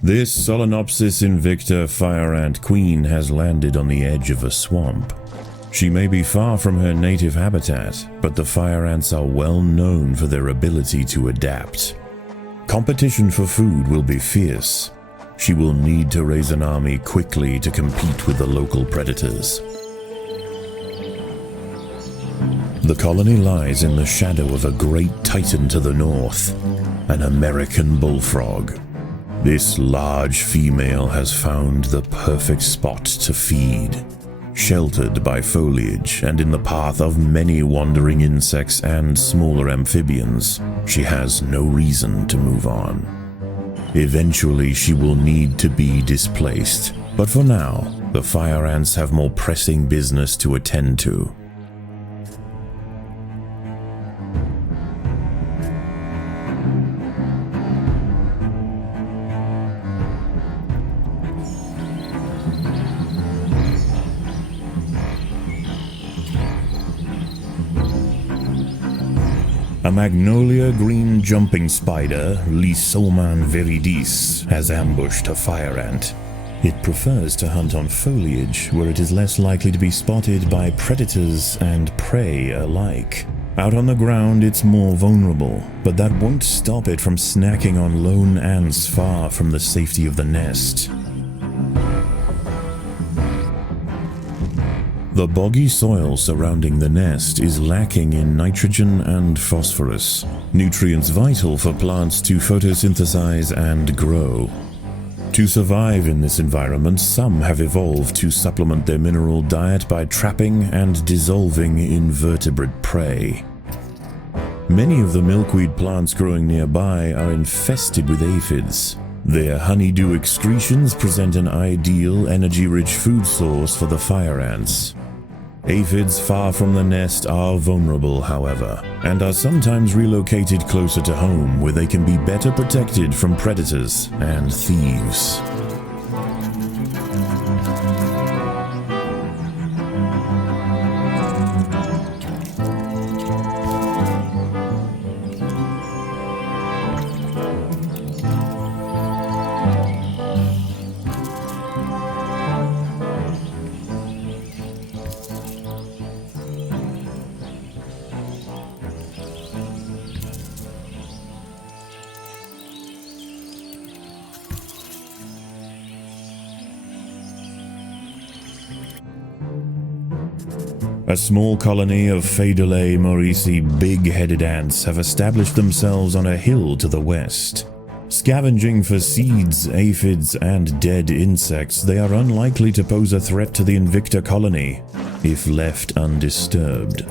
This Solenopsis invicta fire ant queen has landed on the edge of a swamp. She may be far from her native habitat, but the fire ants are well known for their ability to adapt. Competition for food will be fierce. She will need to raise an army quickly to compete with the local predators. The colony lies in the shadow of a great titan to the north, an American bullfrog. This large female has found the perfect spot to feed. Sheltered by foliage and in the path of many wandering insects and smaller amphibians, she has no reason to move on. Eventually she will need to be displaced, but for now, the fire ants have more pressing business to attend to. A magnolia green jumping spider, Lysoman viridis, has ambushed a fire ant. It prefers to hunt on foliage where it is less likely to be spotted by predators and prey alike. Out on the ground it's more vulnerable, but that won't stop it from snacking on lone ants far from the safety of the nest. The boggy soil surrounding the nest is lacking in nitrogen and phosphorus, nutrients vital for plants to photosynthesize and grow. To survive in this environment, some have evolved to supplement their mineral diet by trapping and dissolving invertebrate prey. Many of the milkweed plants growing nearby are infested with aphids. Their honeydew excretions present an ideal, energy-rich food source for the fire ants. Aphids far from the nest are vulnerable, however, and are sometimes relocated closer to home where they can be better protected from predators and thieves. A small colony of Phaedolae maurici big-headed ants have established themselves on a hill to the west. Scavenging for seeds, aphids, and dead insects, they are unlikely to pose a threat to the Invicta colony if left undisturbed.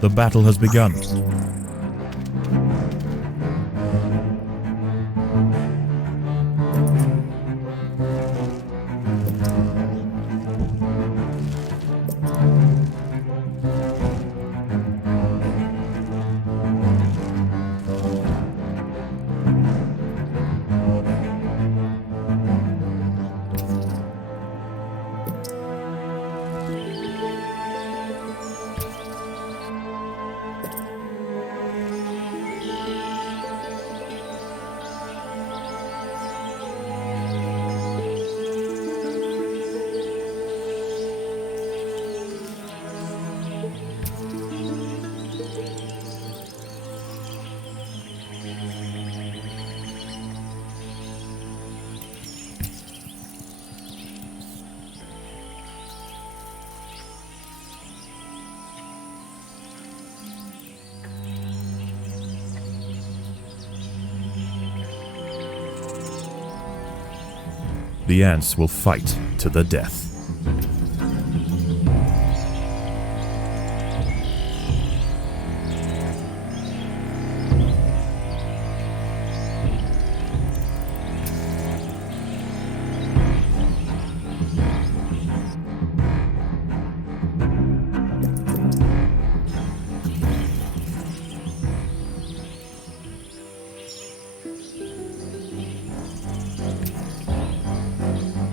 The battle has begun. The ants will fight to the death.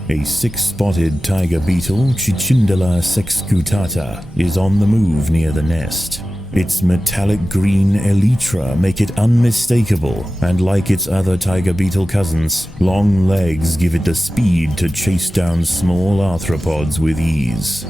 A six-spotted tiger beetle, Cicindela sexcutata, is on the move near the nest. Its metallic green elytra make it unmistakable, and like its other tiger beetle cousins, long legs give it the speed to chase down small arthropods with ease.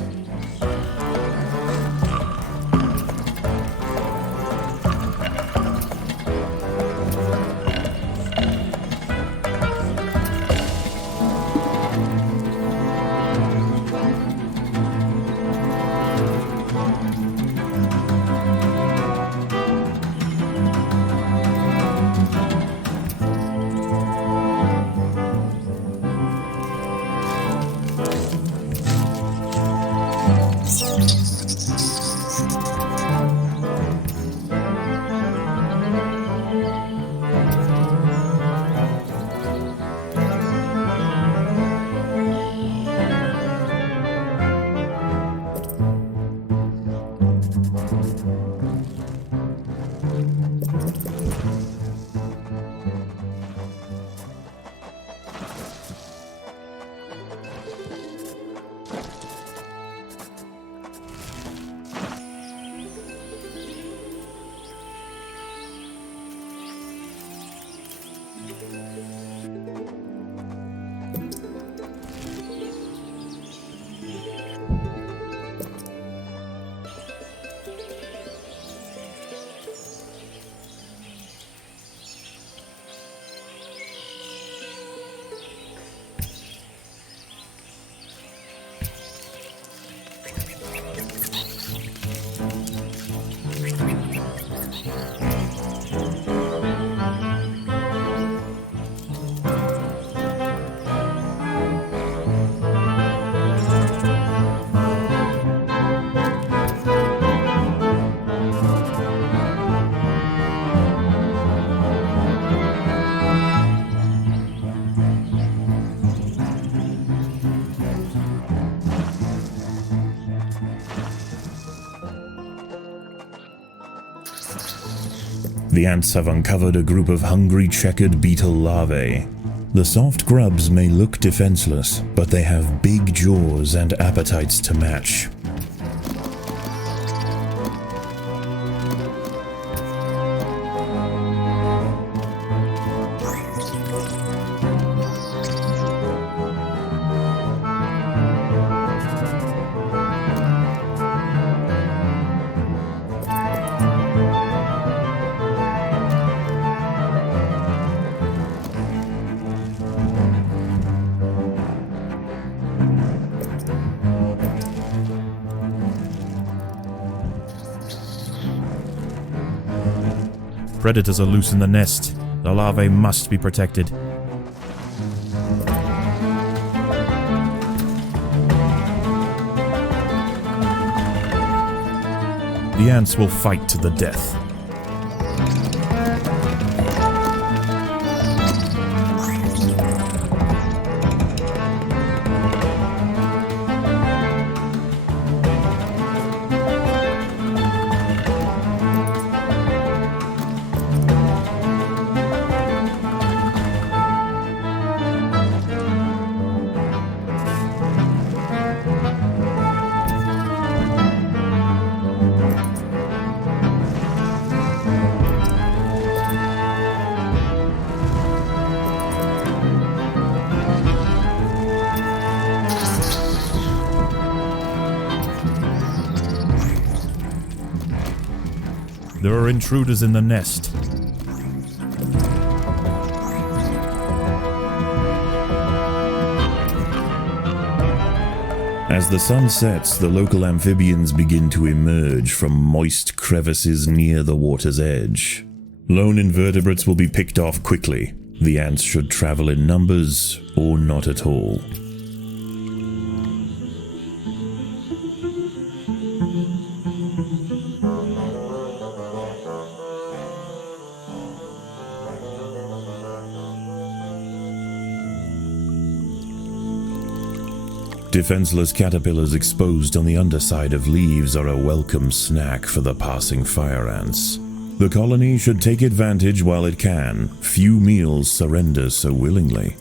The ants have uncovered a group of hungry checkered beetle larvae. The soft grubs may look defenseless, but they have big jaws and appetites to match. Predators are loose in the nest. The larvae must be protected. The ants will fight to the death. There are intruders in the nest. As the sun sets, the local amphibians begin to emerge from moist crevices near the water's edge. Lone invertebrates will be picked off quickly. The ants should travel in numbers, or not at all. Defenseless caterpillars exposed on the underside of leaves are a welcome snack for the passing fire ants. The colony should take advantage while it can. Few meals surrender so willingly.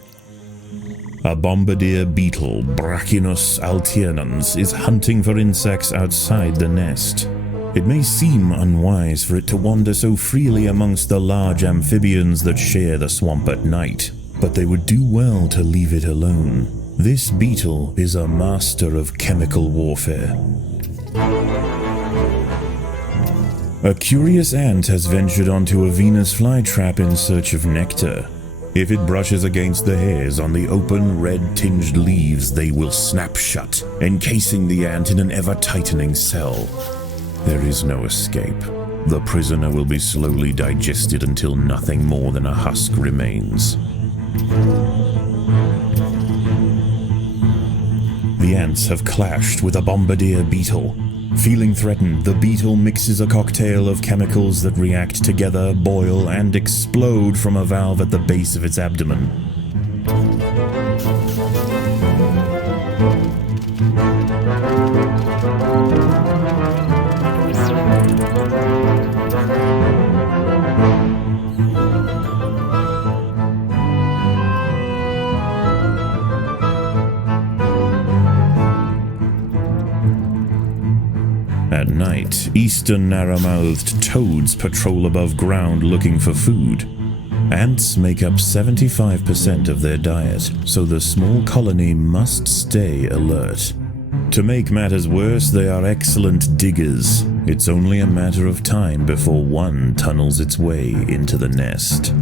A bombardier beetle, Brachinus alternans, is hunting for insects outside the nest. It may seem unwise for it to wander so freely amongst the large amphibians that share the swamp at night, but they would do well to leave it alone. This beetle is a master of chemical warfare. A curious ant has ventured onto a Venus flytrap in search of nectar. If it brushes against the hairs on the open, red-tinged leaves, they will snap shut, encasing the ant in an ever-tightening cell. There is no escape. The prisoner will be slowly digested until nothing more than a husk remains. The ants have clashed with a bombardier beetle. Feeling threatened, the beetle mixes a cocktail of chemicals that react together, boil, and explode from a valve at the base of its abdomen. At night, eastern narrow-mouthed toads patrol above ground looking for food. Ants make up 75% of their diet, so the small colony must stay alert. To make matters worse, they are excellent diggers. It's only a matter of time before one tunnels its way into the nest.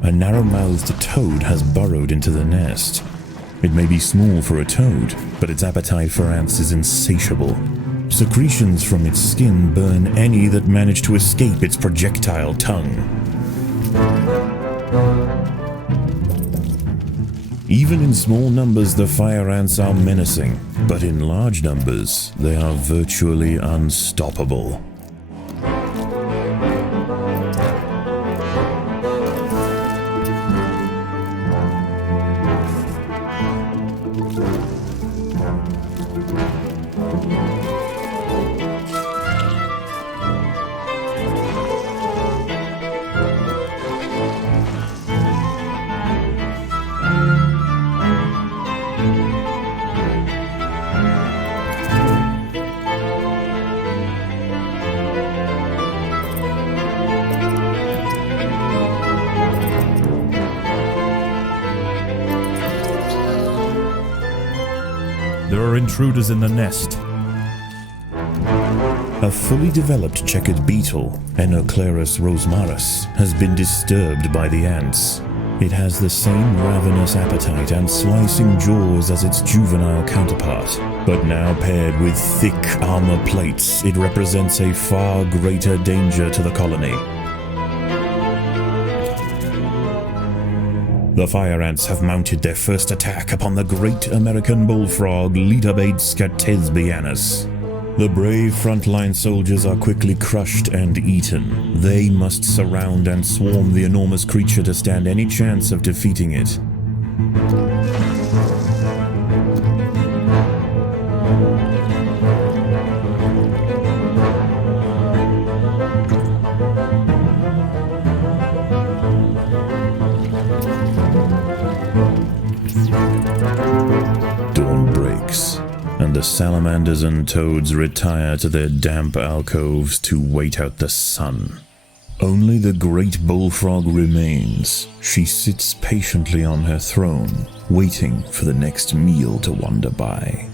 A narrow-mouthed toad has burrowed into the nest. It may be small for a toad, but its appetite for ants is insatiable. Secretions from its skin burn any that manage to escape its projectile tongue. Even in small numbers, the fire ants are menacing, but in large numbers, they are virtually unstoppable. There are intruders in the nest. A fully developed checkered beetle, Enoclerus rosmarus, has been disturbed by the ants. It has the same ravenous appetite and slicing jaws as its juvenile counterpart, but now paired with thick armor plates, it represents a far greater danger to the colony. The fire ants have mounted their first attack upon the great American bullfrog Litabates scatesbianus. The brave frontline soldiers are quickly crushed and eaten. They must surround and swarm the enormous creature to stand any chance of defeating it. Dawn breaks, and the salamanders and toads retire to their damp alcoves to wait out the sun. Only the great bullfrog remains. She sits patiently on her throne, waiting for the next meal to wander by.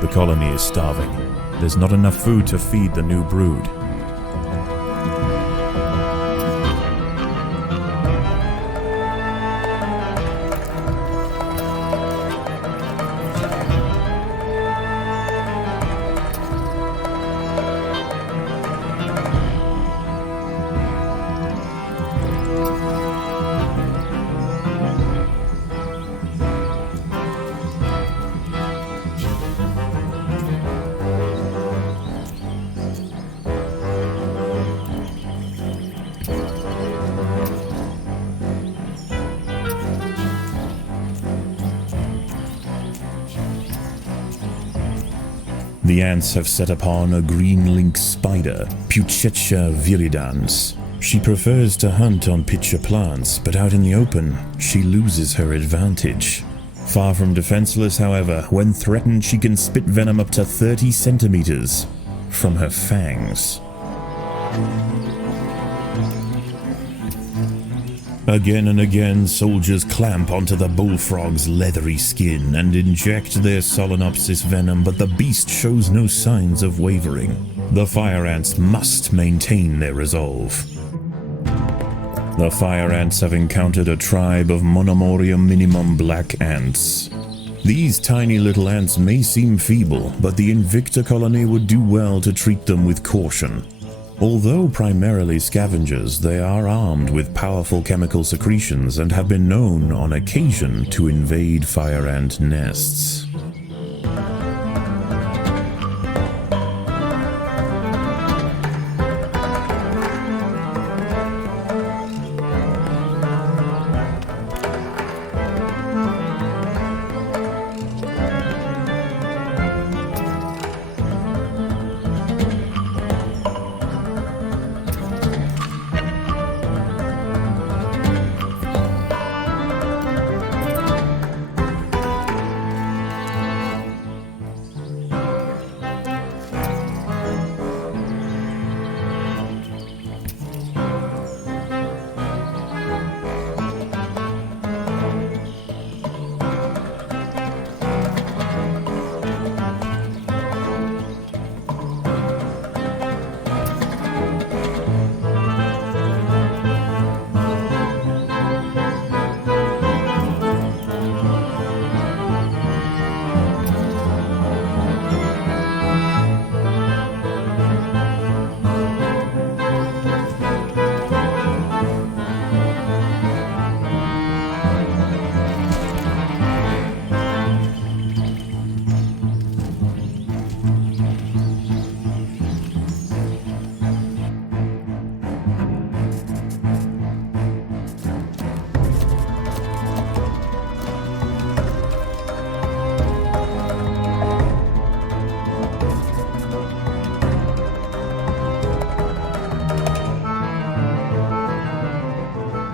The colony is starving. There's not enough food to feed the new brood. The ants have set upon a green lynx spider, Puccetia viridans. She prefers to hunt on pitcher plants, but out in the open, she loses her advantage. Far from defenseless, however, when threatened she can spit venom up to 30 centimeters from her fangs. Again and again, soldiers clamp onto the bullfrog's leathery skin and inject their Solenopsis venom, but the beast shows no signs of wavering. The fire ants must maintain their resolve. The fire ants have encountered a tribe of Monomorium minimum black ants. These tiny little ants may seem feeble, but the Invicta colony would do well to treat them with caution. Although primarily scavengers, they are armed with powerful chemical secretions and have been known on occasion to invade fire ant nests.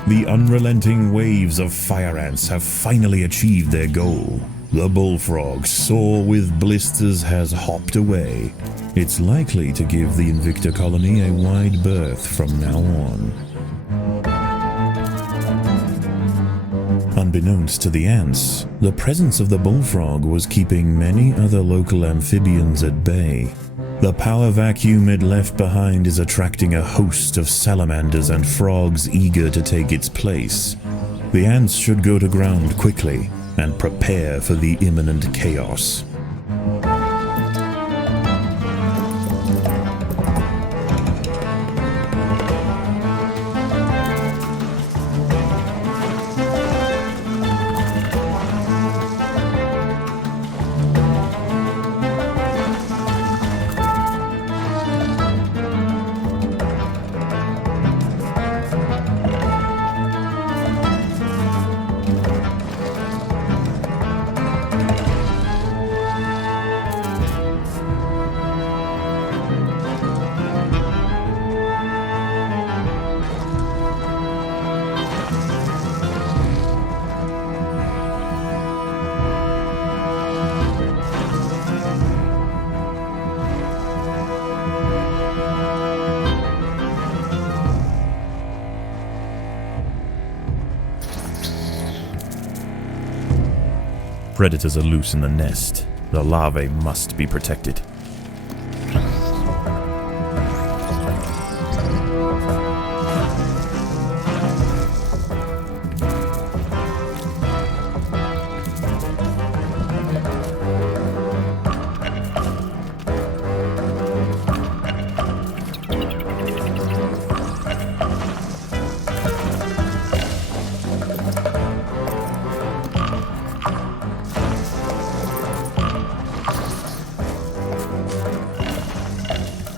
The unrelenting waves of fire ants have finally achieved their goal. The bullfrog, sore with blisters, has hopped away. It's likely to give the Invicta colony a wide berth from now on. Unbeknownst to the ants, the presence of the bullfrog was keeping many other local amphibians at bay. The power vacuum it left behind is attracting a host of salamanders and frogs eager to take its place. The ants should go to ground quickly and prepare for the imminent chaos. Predators are loose in the nest. The larvae must be protected.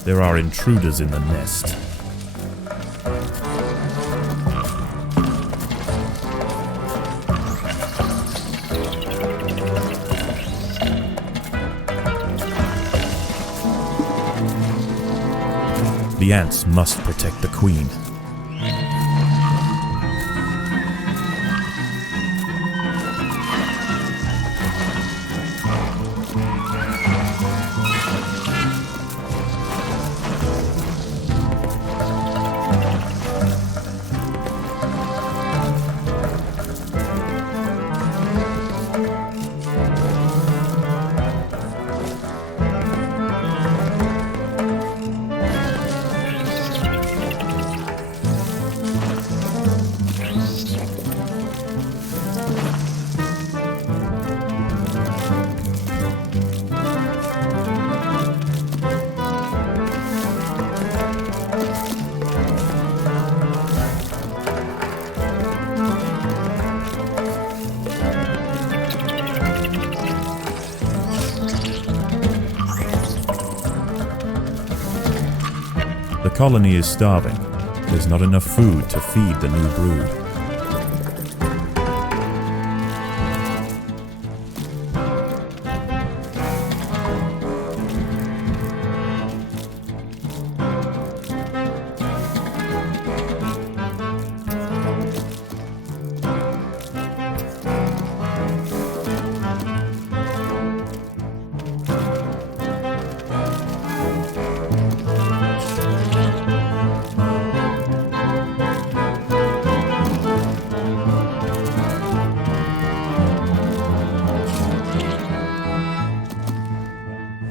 There are intruders in the nest. The ants must protect the queen. The colony is starving. There's not enough food to feed the new brood.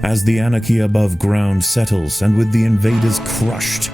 As the anarchy above ground settles and with the invaders crushed,